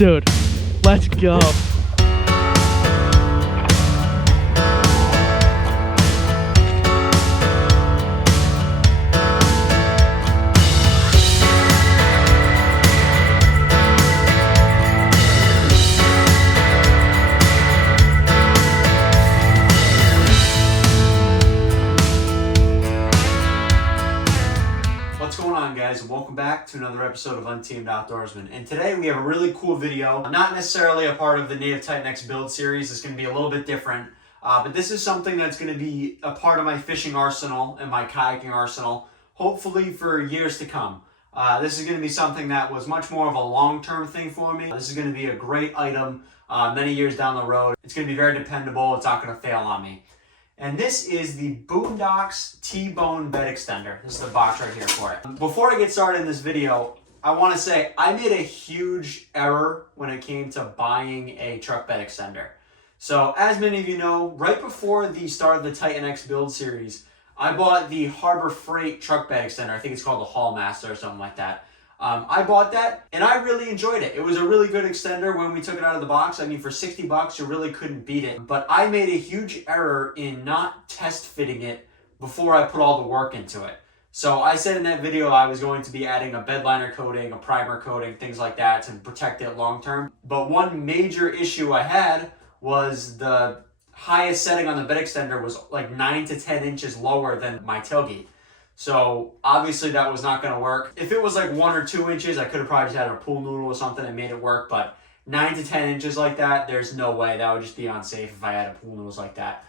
Dude, let's go. What's going on, guys, and welcome back to another episode of Untamed Outdoorsmen. And today we have a really cool video, not necessarily a part of the Native Titan X build series. It's going to be a little bit different, but this is something that's going to be a part of my fishing arsenal and my kayaking arsenal, hopefully for years to come. This is going to be something that was much more of a long-term thing for me. This is going to be a great item many years down the road. It's going to be very dependable. It's not going to fail on me. And this is the BooneDox T-Bone bed extender. This is the box right here for it. Before I get started in this video, I want to say I made a huge error when it came to buying a truck bed extender. So as many of you know, right before the start of the Titan X build series, I bought the Harbor Freight truck bed extender. I think it's called the Hall Master or something like that. I bought that and I really enjoyed it. It was a really good extender when we took it out of the box. I mean, for 60 bucks, you really couldn't beat it. But I made a huge error in not test fitting it before I put all the work into it. So I said in that video I was going to be adding a bed liner coating, a primer coating, things like that to protect it long term. But one major issue I had was the highest setting on the bed extender was like 9 to 10 inches lower than my tailgate. So obviously that was not going to work. If it was like 1 or 2 inches, I could have probably just had a pool noodle or something and made it work. But 9 to 10 inches like that, there's no way. That would just be unsafe if I had a pool noodles like that.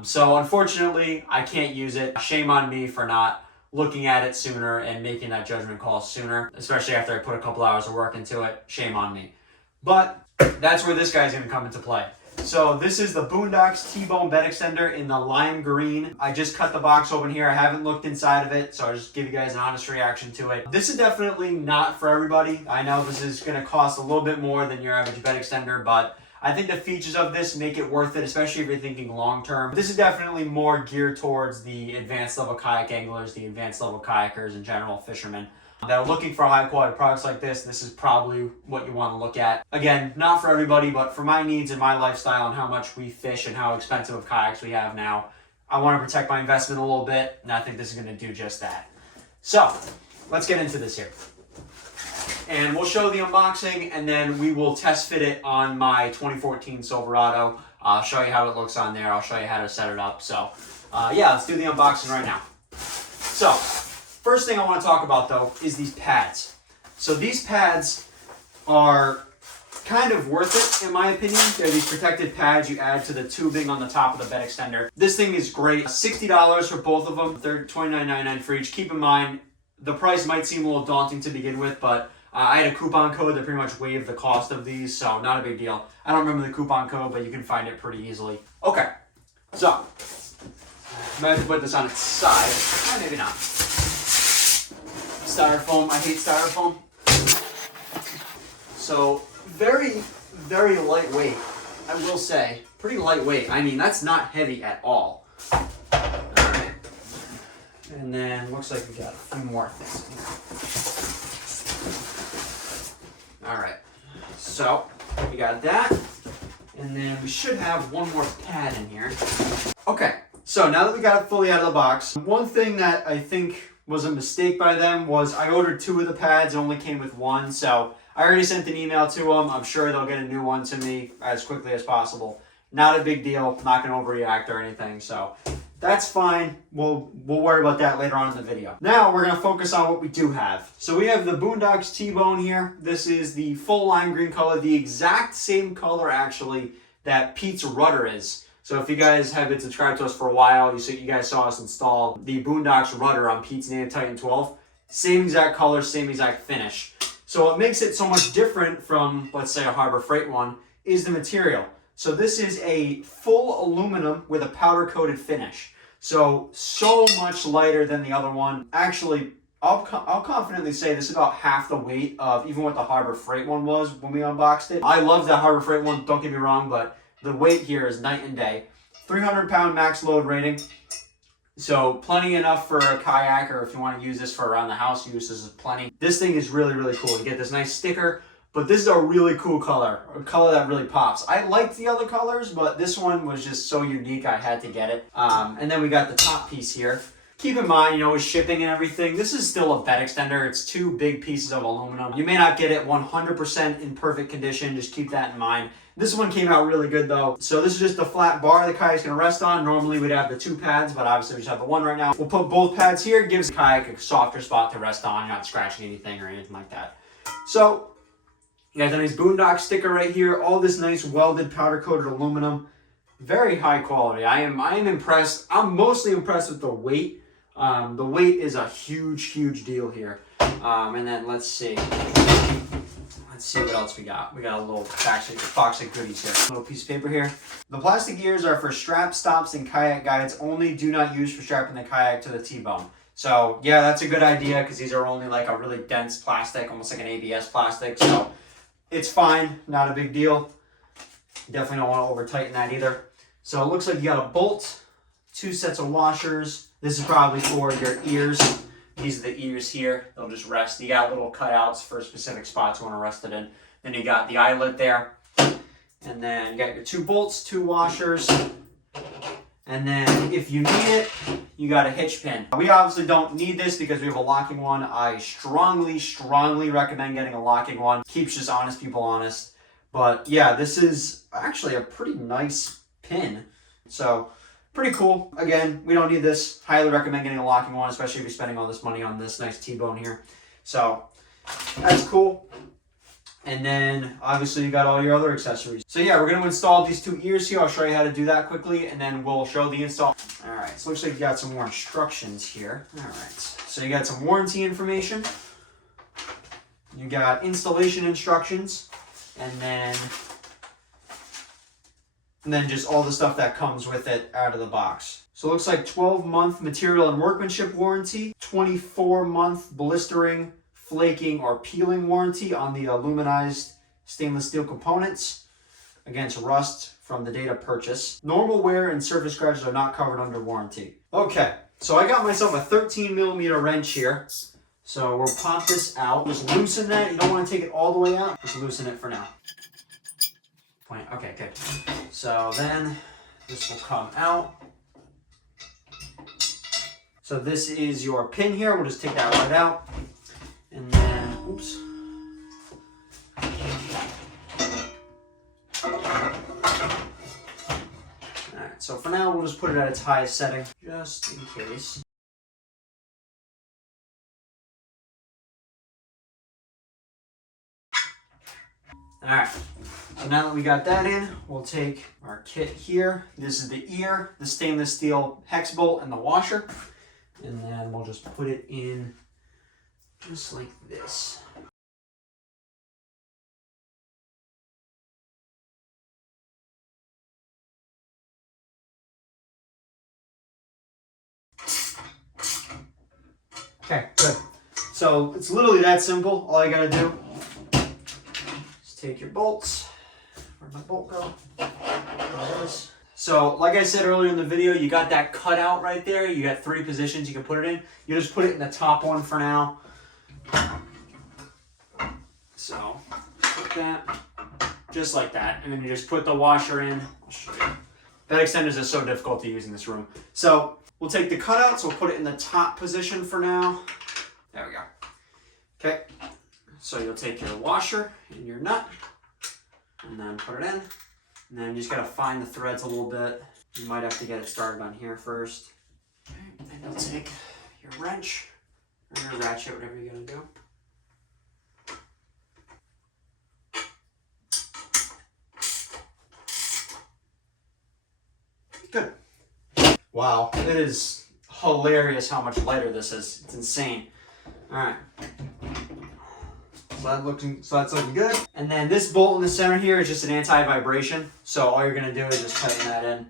So unfortunately, I can't use it. Shame on me for not looking at it sooner and making that judgment call sooner, especially after I put a couple hours of work into it. Shame on me. But that's where this guy's going to come into play. So this is the BooneDox T-Bone bed extender in the lime green. I just cut the box open here. I haven't looked inside of it, so I'll just give you guys an honest reaction to it. This is definitely not for everybody. I know this is going to cost a little bit more than your average bed extender, but I think the features of this make it worth it, especially if you're thinking long-term. This is definitely more geared towards the advanced level kayak anglers, the advanced level kayakers in general, fishermen that are looking for high quality products like this. This is probably what you want to look at. Again, not for everybody, but for my needs and my lifestyle and how much we fish and how expensive of kayaks we have now, I want to protect my investment a little bit, and I think this is going to do just that. So let's get into this here. And we'll show the unboxing, and then we will test fit it on my 2014 Silverado. I'll show you how it looks on there. I'll show you how to set it up. So yeah, let's do the unboxing right now. So first thing I want to talk about, though, is these pads. So these pads are kind of worth it, in my opinion. They're these protected pads you add to the tubing on the top of the bed extender. This thing is great. $60 for both of them. They're $29.99 for each. Keep in mind, the price might seem a little daunting to begin with, but I had a coupon code that pretty much waived the cost of these, so not a big deal. I don't remember the coupon code, but you can find it pretty easily. Okay, so I might have to put this on its side. Maybe not. Styrofoam. I hate styrofoam. So very, very lightweight, I will say. Pretty lightweight. I mean, that's not heavy at all. All right. And then looks like we got a few more things. All right. So we got that. And then we should have one more pad in here. Okay. So now that we got it fully out of the box, one thing that I think was a mistake by them was I ordered 2 of the pads, it only came with 1, so I already sent an email to them. I'm sure they'll get a new one to me as quickly as possible. Not a big deal, not going to overreact or anything, so that's fine. We'll worry about that later on in the video. Now we're going to focus on what we do have. So we have the BooneDox T-Bone here. This is the full lime green color, the exact same color actually that Pete's rudder is. So if you guys have been subscribed to us for a while, you guys saw us install the BooneDox rudder on Pete's Native Titan 12. Same exact color, same exact finish. So what makes it so much different from, let's say, a Harbor Freight one is the material. So this is a full aluminum with a powder-coated finish. So much lighter than the other one. Actually, I'll confidently say this is about half the weight of even what the Harbor Freight one was when we unboxed it. I love that Harbor Freight one, don't get me wrong, but the weight here is night and day. 300-pound max load rating. So plenty enough for a kayak, or if you want to use this for around the house use, this is plenty. This thing is really, really cool. You get this nice sticker But this is a really cool color, a color that really pops. I liked the other colors, but this one was just so unique I had to get it. And then we got the top piece here. Keep in mind, with shipping and everything, this is still a bed extender. It's 2 big pieces of aluminum. You may not get it 100% in perfect condition. Just keep that in mind. This one came out really good though. So this is just the flat bar the kayak's gonna rest on. Normally we'd have the 2 pads, but obviously we just have the 1 right now. We'll put both pads here. It gives the kayak a softer spot to rest on. You're not scratching anything or anything like that. So you got the nice BooneDox sticker right here. All this nice welded powder coated aluminum. Very high quality. I am impressed. I'm mostly impressed with the weight. The weight is a huge deal here. And then let's see what else we got. We got a little box of goodies here. A little piece of paper here. The plastic ears are for strap stops and kayak guides only. Do not use for strapping the kayak to the T-bone. So yeah, that's a good idea because these are only like a really dense plastic, almost like an ABS plastic. So it's fine, not a big deal. Definitely don't want to over tighten that either. So it looks like you got a bolt, 2 sets of washers. This is probably for your ears. These are the ears here. They'll just rest. You got little cutouts for specific spots you want to rest it in. Then you got the eyelet there. And then you got your 2 bolts, 2 washers. And then if you need it, you got a hitch pin. We obviously don't need this because we have a locking one. I strongly recommend getting a locking one. Keeps just honest people honest. But yeah, this is actually a pretty nice pin. So pretty cool. Again, we don't need this. Highly recommend getting a locking one, especially if you're spending all this money on this nice T-bone here. So that's cool. And then obviously you got all your other accessories. So yeah, we're going to install these 2 ears here. I'll show you how to do that quickly and then we'll show the install. All right, so looks like you got some more instructions here. All right, so you got some warranty information. You got installation instructions and then just all the stuff that comes with it out of the box. So it looks like 12-month material and workmanship warranty, 24-month blistering, flaking, or peeling warranty on the aluminized stainless steel components against rust from the date of purchase. Normal wear and surface scratches are not covered under warranty. Okay, so I got myself a 13mm wrench here. So we'll pop this out. Just loosen that. You don't want to take it all the way out. Just loosen it for now. Okay, good. So then this will come out. So this is your pin here. We'll just take that right out. And then, oops. Alright, so for now we'll just put it at its highest setting, just in case. Alright, so now that we got that in, we'll take our kit here. This is the ear, the stainless steel hex bolt, and the washer. And then we'll just put it in just like this. Okay, good. So it's literally that simple. All you gotta do is take your bolts. Where'd my bolt go? There it is. So like I said earlier in the video, you got that cutout right there. You got 3 positions you can put it in. You just put it in the top one for now. So put that just like that, and then you just put the washer in. I'll show you. Bed extenders are so difficult to use in this room. So we'll take the cutouts, we'll put it in the top position for now. There we go. Okay, so you'll take your washer and your nut, and then put it in. And then you just gotta find the threads a little bit. You might have to get it started on here first. Okay, then you'll take your wrench or your ratchet, whatever you're gonna do. Good. Wow, it is hilarious how much lighter this is. It's insane. All right. So that's looking good. And then this bolt in the center here is just an anti-vibration. So all you're gonna do is just tighten that in.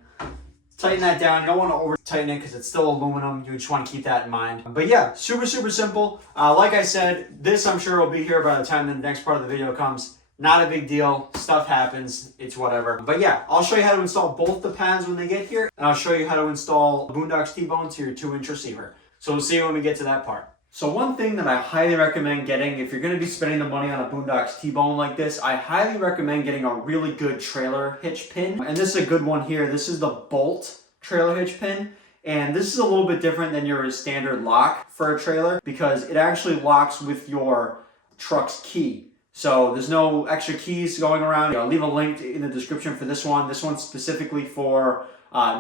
Tighten that down. You don't want to over tighten it because it's still aluminum. You just want to keep that in mind. But yeah, super simple. Like I said, this I'm sure will be here by the time the next part of the video comes. Not a big deal. Stuff happens. It's whatever. But yeah, I'll show you how to install both the pads when they get here. And I'll show you how to install BooneDox T-bone to your 2-inch receiver. So we'll see you when we get to that part. So one thing that I highly recommend getting, if you're going to be spending the money on a BooneDox T-bone like this, I highly recommend getting a really good trailer hitch pin. And this is a good one here. This is the Bolt trailer hitch pin. And this is a little bit different than your standard lock for a trailer because it actually locks with your truck's key. So there's no extra keys going around. I'll leave a link in the description for this one. This one's specifically for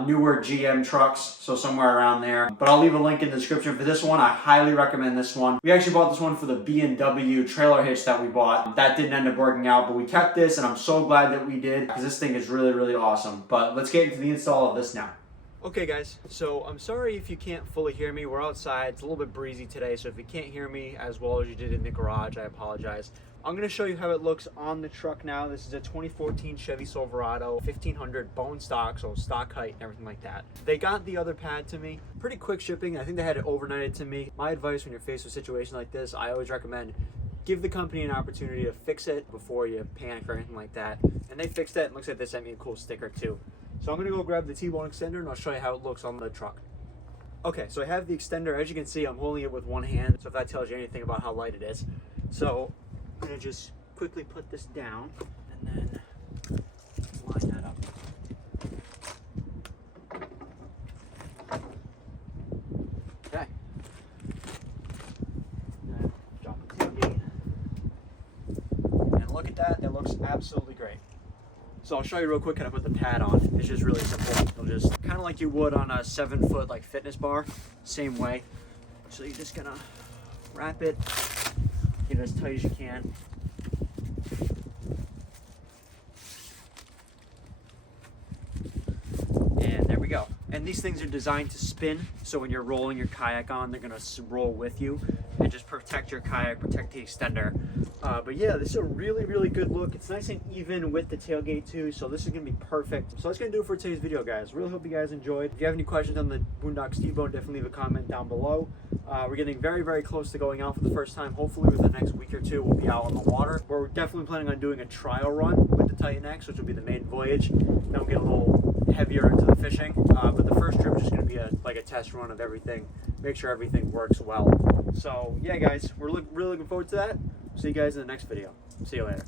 newer GM trucks, so somewhere around there. But I'll leave a link in the description for this one. I highly recommend this one. We actually bought this one for the B&W trailer hitch that we bought. That didn't end up working out, but we kept this, and I'm so glad that we did because this thing is really, really awesome. But let's get into the install of this now. Okay guys, so I'm sorry if you can't fully hear me. We're outside, it's a little bit breezy today, so if you can't hear me as well as you did in the garage, I apologize. I'm going to show you how it looks on the truck now. This is a 2014 Chevy Silverado, 1500 bone stock, so stock height and everything like that. They got the other pad to me. Pretty quick shipping. I think they had it overnighted to me. My advice when you're faced with a situation like this, I always recommend give the company an opportunity to fix it before you panic or anything like that. And they fixed it, and looks like they sent me a cool sticker too. So I'm going to go grab the T-bone extender and I'll show you how it looks on the truck. Okay, so I have the extender. As you can see, I'm holding it with one hand, so if that tells you anything about how light it is. So I'm going to just quickly put this down and then line that up. Okay. Then drop the tailgate. And look at that, it looks absolutely great. So I'll show you real quick how to put the pad on. It's just really simple. You'll just kind of like you would on a 7-foot like fitness bar, same way. So you're just gonna wrap it, get it as tight as you can. And there we go. And these things are designed to spin, so when you're rolling your kayak on, they're gonna roll with you and just protect your kayak, protect the extender. But yeah, this is a really, really good look. It's nice and even with the tailgate too, so this is gonna be perfect. So that's gonna do it for today's video, guys. Really hope you guys enjoyed. If you have any questions on the BooneDox T-bone, definitely leave a comment down below. We're getting very, very close to going out for the first time. Hopefully within the next week or two, we'll be out on the water. We're definitely planning on doing a trial run with the Titan X, which will be the main voyage. Then we'll get a little heavier into the fishing. But the first trip is just gonna be like a test run of everything, make sure everything works well. So yeah, guys, we're really looking forward to that. See you guys in the next video. See you later.